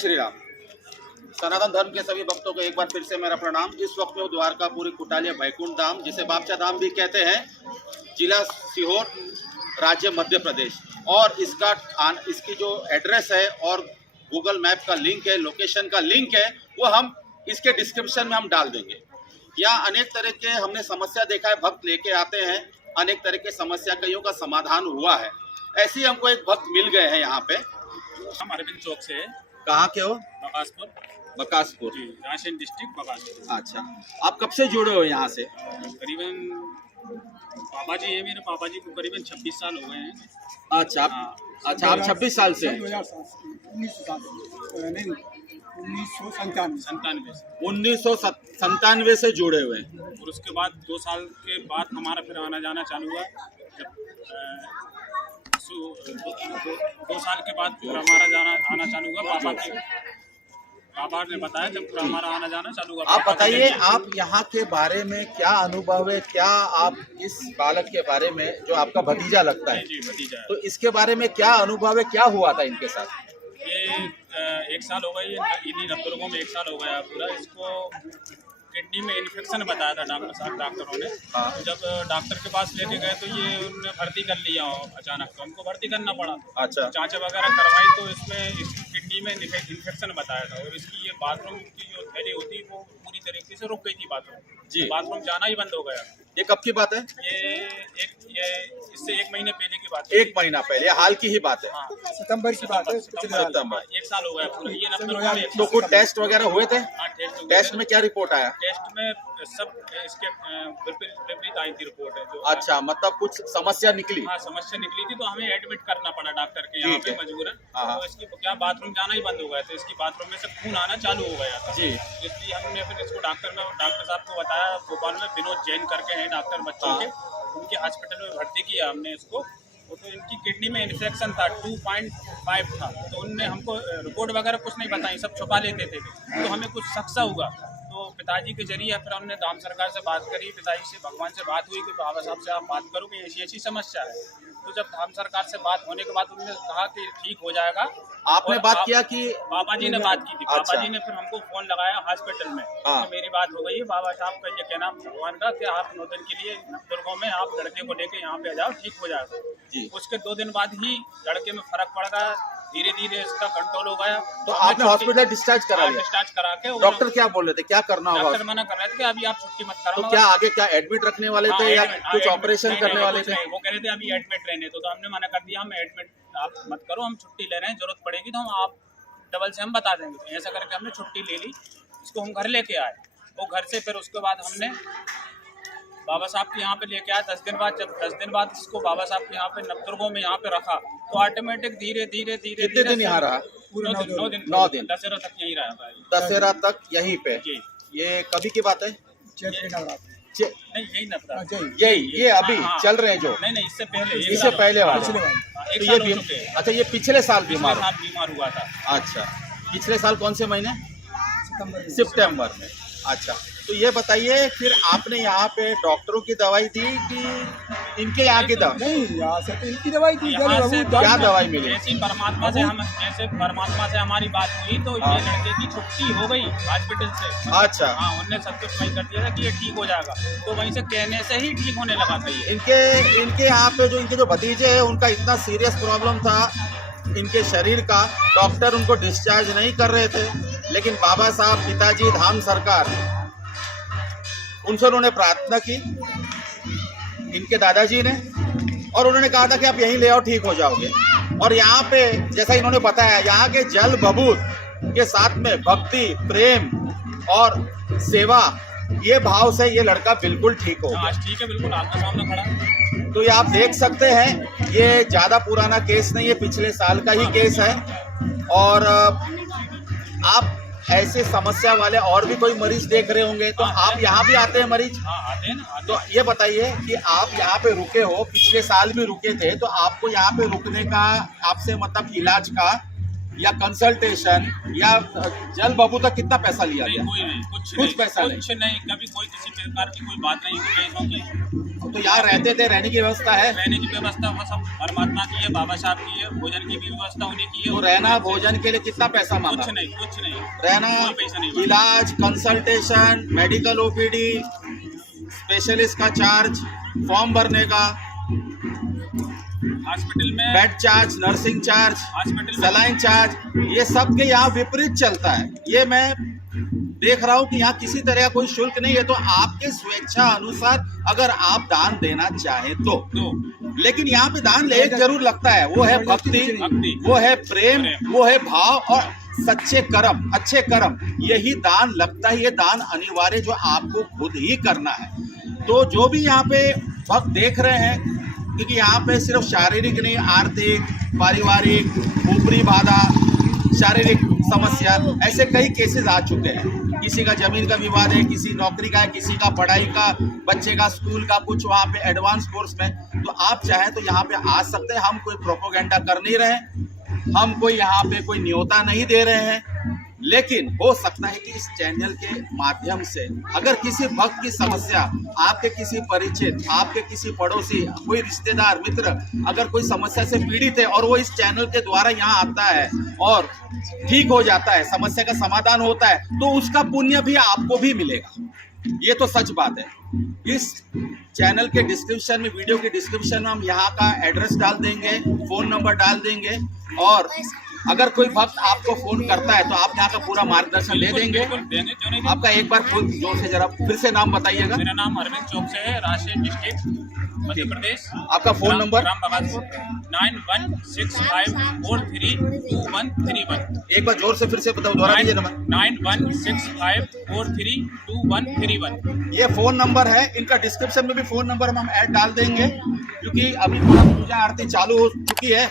श्री राम। सनातन धर्म के सभी भक्तों को एक बार फिर से मेरा प्रणाम। इस वक्त में द्वारकापुरी कुटालिया वैकुंठ धाम, जिसे बाबचा धाम भी कहते हैं, जिला सीहोर, राज्य मध्य प्रदेश। और इसकी जो एड्रेस है और गूगल मैप का लिंक है, लोकेशन का लिंक है, वो हम इसके डिस्क्रिप्शन में हम डाल देंगे। यहाँ अनेक तरह के हमने समस्या देखा है, भक्त लेके आते हैं, अनेक तरह के समस्या कईयों का समाधान हुआ है। ऐसे ही हमको एक भक्त मिल गए हैं यहाँ पे। हम अरविंद चौक से। कहाँ के हो? बकासपुर जी, राजस्थान डिस्ट्रिक्ट बकासपुर। अच्छा, आप कब से जुड़े हो यहाँ से? करीबन पापा जी है, मेरे पापा जी को करीबन 26 साल हो गए हैं। अच्छा, आप 26 साल से? 1997 से जुड़े हुए हैं। और उसके बाद 2 साल के बाद हमारा फिर आना जाना चालू हुआ। जब 2 साल के बाद फिर हमारा आना चालू हुआ। पापा ने बताया जब फिर हमारा आना जाना चालू हुआ। आप बताइए, आप यहाँ के बारे में क्या अनुभव है? क्या आप इस बालक के बारे में, जो आपका भतीजा लगता है, जी भतीजा, तो इसके बारे में क्या अनुभव है? क्या हुआ था इनके साथ? ये 1 साल हो गई, इन्हीं नवदुर्गों में 1 साल हो गया पूरा। इसको किडनी में इन्फेक्शन बताया था डॉक्टरों ने। जब डॉक्टर के पास लेके गए तो ये उन्होंने भर्ती कर लिया अचानक, तो हमको भर्ती करना पड़ा। अच्छा। जांच वगैरह करवाई तो इसमें इसकी किडनी में इन्फेक्शन बताया था। और इसकी ये बाथरूम की जो थैली होती वो पूरी तरीके से रुक गई थी जी। बाथरूम जाना ही बंद हो गया। ये कब की बात है? ये इससे 1 महीने पहले की बात है। 1 महीना पहले, हाल की ही बात है। सितंबर की बात है। सितंबर। 1 साल हो गया पूरा। ये नवंबर तो कुछ टेस्ट वगैरह हुए थे? हाँ, टेस्ट में क्या रिपोर्ट आया? टेस्ट में सब इसके विपरीत आई थी रिपोर्ट है जो। अच्छा, मतलब कुछ समस्या निकली? हाँ, समस्या निकली थी, तो हमें एडमिट करना पड़ा डॉक्टर के यहाँ पे मजबूरन। तो इसकी क्या बाथरूम जाना ही बंद हो गया था, इसकी बाथरूम में से खून आना चालू हो गया था। जी। इसलिए हमने फिर इसको डॉक्टर साहब को बताया। भोपाल में विनोद जैन करके हैं डॉक्टर बच्चों के, उनके हॉस्पिटल में भर्ती किया हमने इसको। तो इनकी किडनी में इन्फेक्शन था, 2.5 था। तो उनने हमको रिपोर्ट वगैरह कुछ नहीं बताई, सब छुपा लेते थे। तो हमें कुछ शक सा हुआ, तो पिताजी के जरिए फिर हमने धाम सरकार से बात करी, पिताजी से, भगवान से बात हुई कि बाबा साहब से आप बात करो कि ऐसी ऐसी समस्या है। तो जब धाम सरकार से बात होने के बाद उन्होंने कहा कि ठीक हो जाएगा। आपने बात किया कि? बाबा जी ने बात की थी। अच्छा। बाबा जी ने फिर हमको फोन लगाया हॉस्पिटल में। तो मेरी बात हो गई है बाबा साहब का, ये कहना भगवान का कि आप 9 दिन के लिए दुर्गों में आप लड़के को लेके यहाँ पे आ जाओ, ठीक हो जाएगा जी। उसके 2 दिन बाद ही लड़के में फर्क पड़ गया, धीरे धीरे इसका कंट्रोल हो गया। तो आपने हॉस्पिटल डिस्चार्ज करा लिया? डिस्चार्ज करा के। डॉक्टर क्या बोल रहे थे, क्या करना होगा? डॉक्टर मना कर रहे थे कि अभी आप छुट्टी मत करो। तो क्या आगे क्या एडमिट रखने वाले थे या कुछ ऑपरेशन करने वाले थे? वो कह रहे थे अभी एडमिट रहने तो हमने मना कर दिया, हम एडमिट आप मत करो, हम छुट्टी ले रहे हैं, जरूरत पड़ेगी तो हम आप डबल से हम बता देंगे। तो ऐसा करके हमने छुट्टी ले ली, इसको हम घर लेके आए। वो घर से फिर उसके बाद हमने बाबा साहब के यहाँ पे लेके आया 10 दिन बाद। जब 10 दिन बाद इसको बाबा साहब के यहाँ पे नवदुर्गों में यहाँ पे रखा, तो ऑटोमेटिक धीरे धीरे कितने दिन यहाँ रहा? 9 दिन दशहरा तक यहीं रहा। दशहरा तक यहीं पे? जी। ये कभी की बात है? नहीं, यही नवरात्र, ये अभी चल रहे हैं जो? नहीं, इससे पहले वाले। तो ये अच्छा, ये पिछले साल बीमार हुआ था। अच्छा, पिछले साल कौन से महीने? सितंबर में। अच्छा, तो ये बताइए, फिर आपने यहाँ पे डॉक्टरों की दवाई दी कि इनके यहाँ की दवाई? नहीं, यहाँ से तो इनकी दवाई थी। क्या दवाई मिली? जैसे परमात्मा से हमारी बात हुई तो ये लड़के की छुट्टी हो गई हॉस्पिटल से। अच्छा। हाँ, उन्होंने सब कुछ वही कर दिया था कि ये ठीक हो जाएगा, तो वहीं से कहने से ही ठीक होने लगा था ये। इनके यहाँ पे इनके जो भतीजे हैं, उनका इतना सीरियस प्रॉब्लम था इनके शरीर का, डॉक्टर उनको डिस्चार्ज नहीं कर रहे थे। लेकिन बाबा साहब, पिताजी, धाम सरकार, उनसे उन्होंने प्रार्थना की, इनके दादाजी ने, और उन्होंने कहा था कि आप यहीं ले आओ, ठीक हो जाओगे। और यहाँ पे जैसा इन्होंने बताया, यहाँ के जल बबूत के साथ में भक्ति, प्रेम और सेवा, ये भाव से ये लड़का बिल्कुल ठीक हो गया। ठीक है, बिल्कुल आपके सामने खड़ा है। तो ये आप देख सकते हैं, ये ज़्यादा पुराना केस नहीं है, पिछले साल का ही केस है। और आप ऐसे समस्या वाले और भी कोई मरीज देख रहे होंगे, तो आप यहाँ भी आते हैं मरीज? आते हैं ना। तो ये बताइए कि आप यहाँ पे रुके हो, पिछले साल भी रुके थे, तो आपको यहाँ पे रुकने का, आपसे मतलब इलाज का या कंसल्टेशन या जल बबू तक कितना पैसा लिया नहीं, गया? कोई नहीं, कुछ पैसा नहीं, कभी कोई किसी प्रकार की कोई बात नहीं हुई पैसों की। तो यहाँ रहते थे, रहने की व्यवस्था है? रहने की व्यवस्था वो सब परमात्मा की है, बाबा साहब की है, भोजन की भी व्यवस्था उन्हीं की है। तो रहना भोजन के लिए कितना पैसा मांगा? कुछ नहीं, रहना, कोई पैसा नहीं। इलाज, कंसल्टेशन, मेडिकल ओपीडी, स्पेशलिस्ट का चार्ज, फॉर्म भरने का, हॉस्पिटल में bed charge, nursing charge, hospital में सलाइन चार्ज, ये सब के यहाँ विपरीत चलता है। ये मैं देख रहा हूँ कि यहाँ किसी तरह का कोई शुल्क नहीं है। तो आपके स्वेच्छा अनुसार अगर आप दान देना चाहें तो लेकिन यहाँ पे दान एक जरूर लगता है, वो है भक्ति, वो है प्रेम, वो है भाव और सच्चे कर्म, अच्छे कर्म, यही दान लगता है। ये दान अनिवार्य जो आपको खुद ही करना है। तो जो भी यहाँ पे भक्त देख रहे हैं, क्योंकि यहाँ पे सिर्फ शारीरिक नहीं, आर्थिक, पारिवारिक, ऊपरी बाधा, शारीरिक समस्या, ऐसे कई केसेस आ चुके हैं। किसी का जमीन का विवाद है, किसी नौकरी का है, किसी का पढ़ाई का, बच्चे का स्कूल का कुछ वहाँ पे एडवांस कोर्स में। तो आप चाहें तो यहाँ पे आ सकते हैं। हम कोई प्रोपोगेंडा कर नहीं रहे, हम कोई यहाँ पे कोई न्योता नहीं दे रहे हैं, लेकिन हो सकता है कि इस चैनल के माध्यम से अगर किसी भक्त की समस्या, आपके किसी परिचित, आपके किसी पड़ोसी, कोई रिश्तेदार, मित्र अगर कोई समस्या से पीड़ित है और वो इस चैनल के द्वारा यहाँ आता है और ठीक हो जाता है, समस्या का समाधान होता है, तो उसका पुण्य भी आपको भी मिलेगा। ये तो सच बात है। इस चैनल के डिस्क्रिप्शन में, वीडियो के डिस्क्रिप्शन में हम यहाँ का एड्रेस डाल देंगे, फोन नंबर डाल देंगे, और अगर कोई भक्त आपको फोन करता है तो आप यहाँ का पूरा मार्गदर्शन ले देंगे। आपका एक बार फुल जोर से जरा फिर से नाम बताइएगा। मेरा नाम अरविंद चौक से है, राजशेष डिस्ट्रिक्ट, मध्य प्रदेश। आपका फोन नंबर? राम बहादुर 9165432131। एक बार जोर से फिर से बताओ, दोहरा दीजिए नंबर। 9165432131। ये फोन नंबर है इनका। डिस्क्रिप्शन में भी फोन नंबर हम ऐड डाल देंगे, क्योंकि अभी पूजा आरती चालू हो चुकी है।